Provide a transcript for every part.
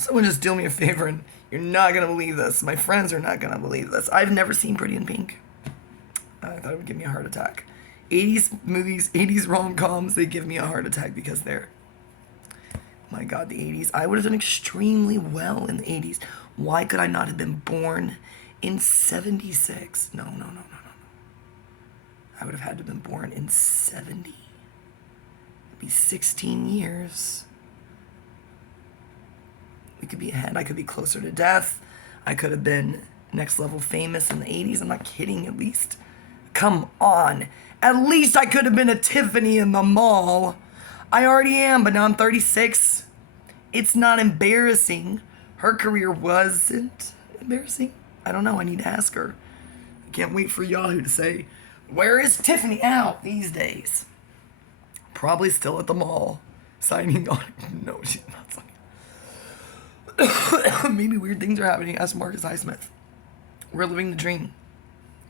Someone just do me a favor, and you're not gonna believe this. My friends are not gonna believe this. I've never seen Pretty in Pink. I thought it would give me a heart attack. 80s movies, 80s rom-coms, they give me a heart attack because they're, my God, the 80s. I would have done extremely well in the 80s. Why could I not have been born in 76? No. I would have had to have been born in 70. It'd be 16 years. We could be ahead. I could be closer to death. I could have been next level famous in the 80s. I'm not kidding, at least. Come on. At least I could have been a Tiffany in the mall. I already am, but now I'm 36. It's not embarrassing. Her career wasn't embarrassing. I don't know. I need to ask her. I can't wait for Yahoo to say, where is Tiffany out these days? Probably still at the mall, signing on. No, she's not signing. Maybe weird things are happening. Ask Marcus Highsmith. We're living the dream.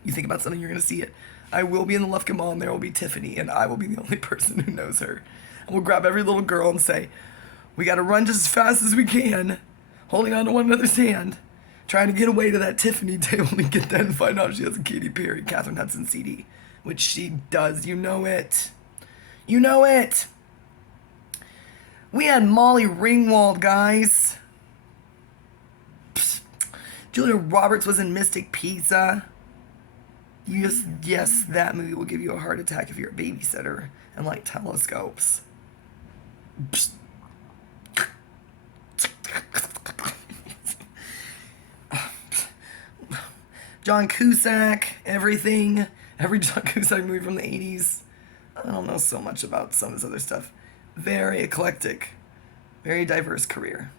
You think about something, you're going to see it. I will be in the Lufkin Mall, and there will be Tiffany, and I will be the only person who knows her. And we'll grab every little girl and say, we got to run just as fast as we can, holding on to one another's hand, trying to get away to that Tiffany table and get that and find out she has a Katy Perry, Catherine Hudson CD, which she does. You know it. You know it. We had Molly Ringwald, guys. Psst. Julia Roberts was in Mystic Pizza. Yes, that movie will give you a heart attack if you're a babysitter and like telescopes. Psst. John Cusack, everything. Every John Cusack movie from the 80s. I don't know so much about some of his other stuff. Very eclectic. Very diverse career.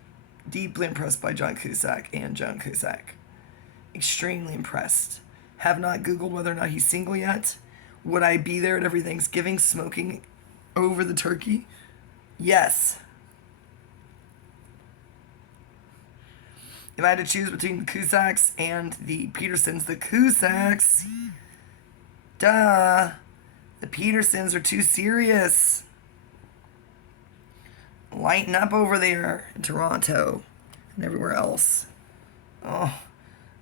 Deeply impressed by John Cusack and Joan Cusack. Extremely impressed. Have not Googled whether or not he's single yet. Would I be there at every Thanksgiving smoking over the turkey? Yes. If I had to choose between the Cusacks and the Petersons, the Cusacks. Duh. The Petersons are too serious. Lighten up over there in Toronto and everywhere else. Oh,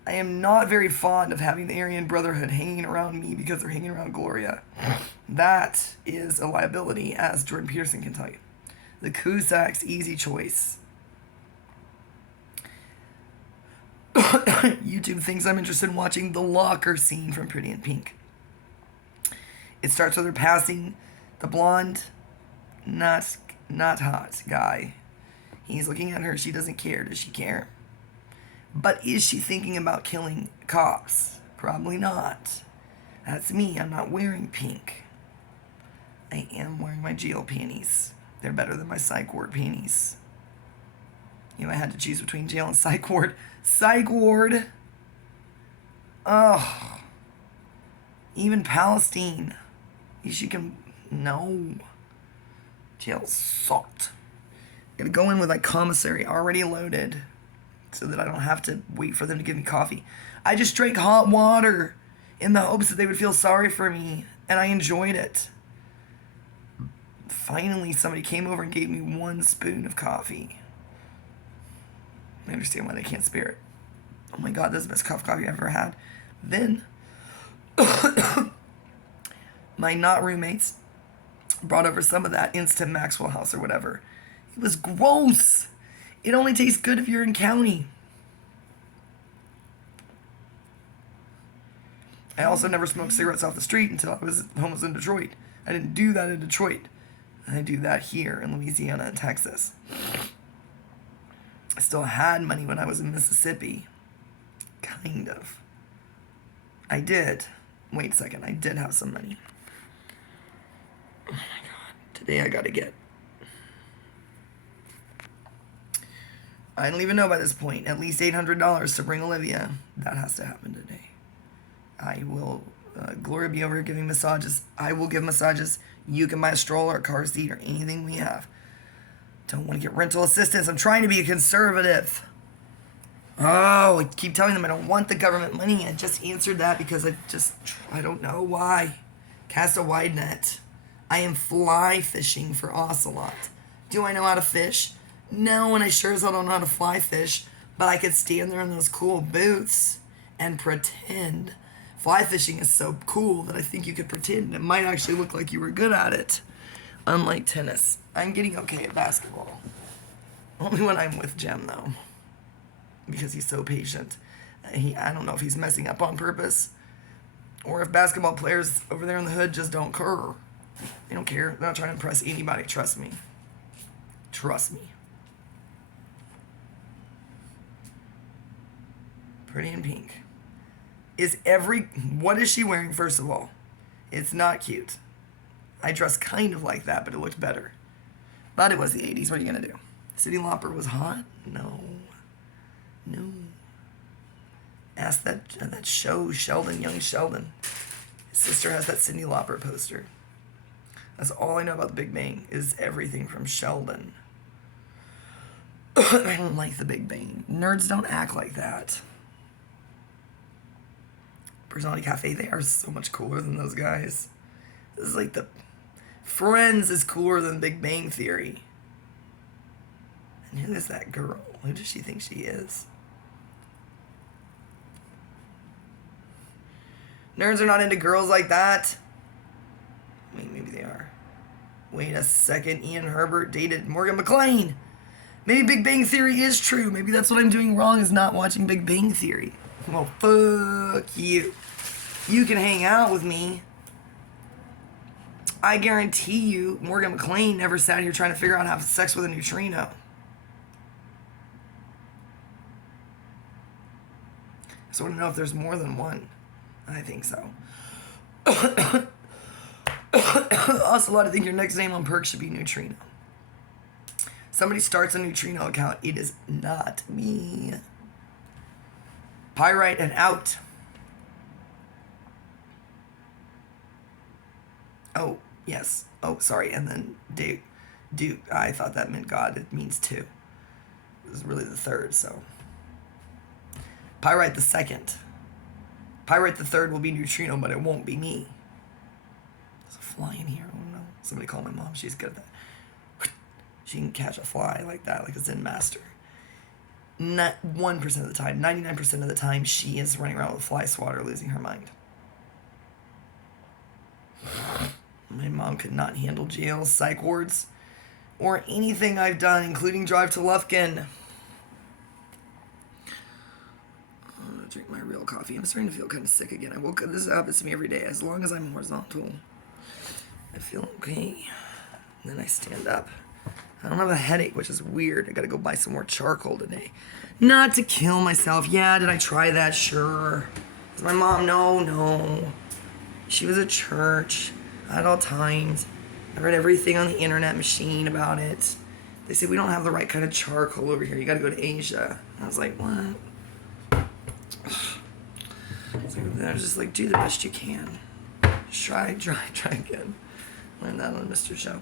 I am not very fond of having the Aryan Brotherhood hanging around me because they're hanging around Gloria. That is a liability, as Jordan Peterson can tell you. The Cusacks, easy choice. YouTube thinks I'm interested in watching the locker scene from Pretty in Pink. It starts with her passing the blonde, not hot guy. He's looking at her. She doesn't care. Does she care? But is she thinking about killing cops? Probably not. That's me. I'm not wearing pink. I am wearing my jail panties. They're better than my psych ward panties. You know, I had to choose between jail and psych ward. Psych ward! Ugh. Even Palestine. She can... No. Jail sucked. Gotta go in with like commissary already loaded so that I don't have to wait for them to give me coffee. I just drank hot water in the hopes that they would feel sorry for me, and I enjoyed it. Finally, somebody came over and gave me 1 spoon of coffee. I understand why they can't spare it. Oh my God, this is the best cup of coffee I've ever had. Then, my not roommates brought over some of that Instant Maxwell House or whatever. It was gross. It only tastes good if you're in county. I also never smoked cigarettes off the street until I was homeless in Detroit. I didn't do that in Detroit. I do that here in Louisiana and Texas. I still had money when I was in Mississippi. Kind of. I did. Wait a second. I did have some money. Oh my God. Today I gotta get... I don't even know by this point. At least $800 to bring Olivia. That has to happen today. I will... Gloria be over here giving massages. I will give massages. You can buy a stroller, a car seat, or anything we have. Don't want to get rental assistance. I'm trying to be a conservative. Oh, I keep telling them I don't want the government money. I just answered that because I don't know why. Cast a wide net. I am fly fishing for ocelot. Do I know how to fish? No, and I sure as hell don't know how to fly fish, but I could stand there in those cool boots and pretend. Fly fishing is so cool that I think you could pretend. It might actually look like you were good at it. Unlike tennis. I'm getting okay at basketball. Only when I'm with Jem, though. Because he's so patient. I don't know if he's messing up on purpose or if basketball players over there in the hood just don't care. They don't care. They're not trying to impress anybody. Trust me. Trust me. Pretty in Pink. What is she wearing, first of all? It's not cute. I dressed kind of like that, but it looked better. But it was the 80s. What are you going to do? Cyndi Lauper was hot? No. Ask that show, Sheldon, Young Sheldon. His sister has that Cyndi Lauper poster. That's all I know about The Big Bang is everything from Sheldon. I don't like The Big Bang. Nerds don't act like that. Personality Cafe, they are so much cooler than those guys. This is like Friends is cooler than Big Bang Theory. And who is that girl? Who does she think she is? Nerds are not into girls like that. Wait, maybe they are. Wait a second. Ian Herbert dated Morgan McLean. Maybe Big Bang Theory is true. Maybe that's what I'm doing wrong is not watching Big Bang Theory. Well, fuck you. You can hang out with me. I guarantee you Morgan McLean never sat here trying to figure out how to have sex with a neutrino. So I want to know if there's more than one. I think so. Also, a lot of think your next name on Perk should be Neutrino. Somebody starts a Neutrino account. It is not me. Pyrite and out. Oh, yes. Oh, sorry. And then Duke. I thought that meant God. It means two. It was really the third, so. Pyrite the second. Pyrite the third will be Neutrino, but it won't be me. There's a fly in here. Oh no. Somebody call my mom. She's good at that. She can catch a fly like that, like a Zen master. Not 1% of the time, 99% of the time, she is running around with a fly swatter, losing her mind. My mom could not handle jail, psych wards, or anything I've done, including drive to Lufkin. I'm gonna drink my real coffee. I'm starting to feel kind of sick again. This happens to me every day. As long as I'm horizontal, I feel okay. And then I stand up. I don't have a headache, which is weird. I gotta go buy some more charcoal today. Not to kill myself. Yeah, did I try that? Sure. Is my mom? No. She was at church at all times. I read everything on the internet machine about it. They said we don't have the right kind of charcoal over here. You gotta go to Asia. I was like, what? I was just like, do the best you can. Just try again. Learn that on Mr. Show.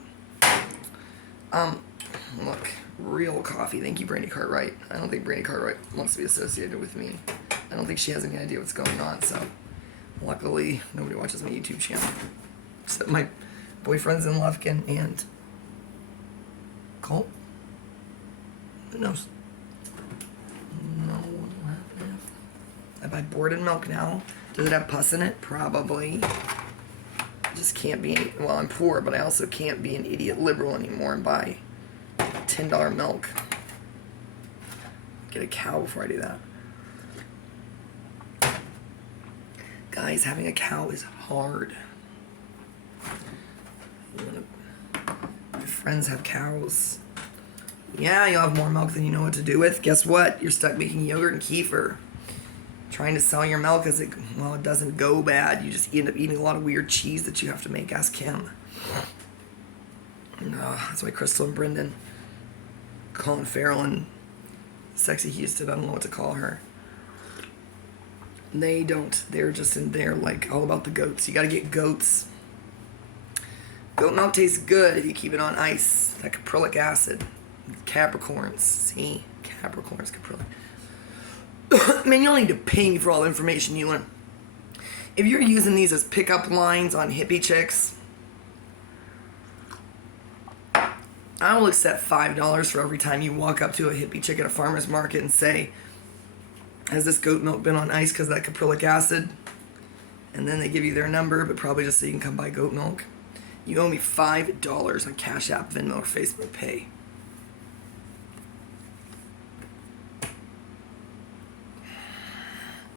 Look, real coffee. Thank you, Brandy Cartwright. I don't think Brandy Cartwright wants to be associated with me. I don't think she has any idea what's going on, so luckily nobody watches my YouTube channel. Except my boyfriends in Lufkin and Colt. Who knows? No one will happen. I buy Borden milk now. Does it have pus in it? Probably. Just can't be, well, I'm poor, but I also can't be an idiot liberal anymore and buy $10 milk. Get a cow before I do that. Guys, having a cow is hard. My friends have cows. Yeah, you'll have more milk than you know what to do with. Guess what? You're stuck making yogurt and kefir. Trying to sell your milk as it doesn't go bad. You just end up eating a lot of weird cheese that you have to make. Ask Kim. That's why Crystal and Brendan, Colin Farrell and Sexy Houston, I don't know what to call her. They don't. They're just in there like all about the goats. You gotta get goats. Goat milk tastes good if you keep it on ice. That caprylic acid. Capricorns. See? Capricorns, caprylic. Man, you don't need to pay me for all the information you learn. If you're using these as pickup lines on hippie chicks, I will accept $5 for every time you walk up to a hippie chick at a farmer's market and say, has this goat milk been on ice because of that caprylic acid? And then they give you their number, but probably just so you can come buy goat milk. You owe me $5 on Cash App, Venmo, or Facebook Pay.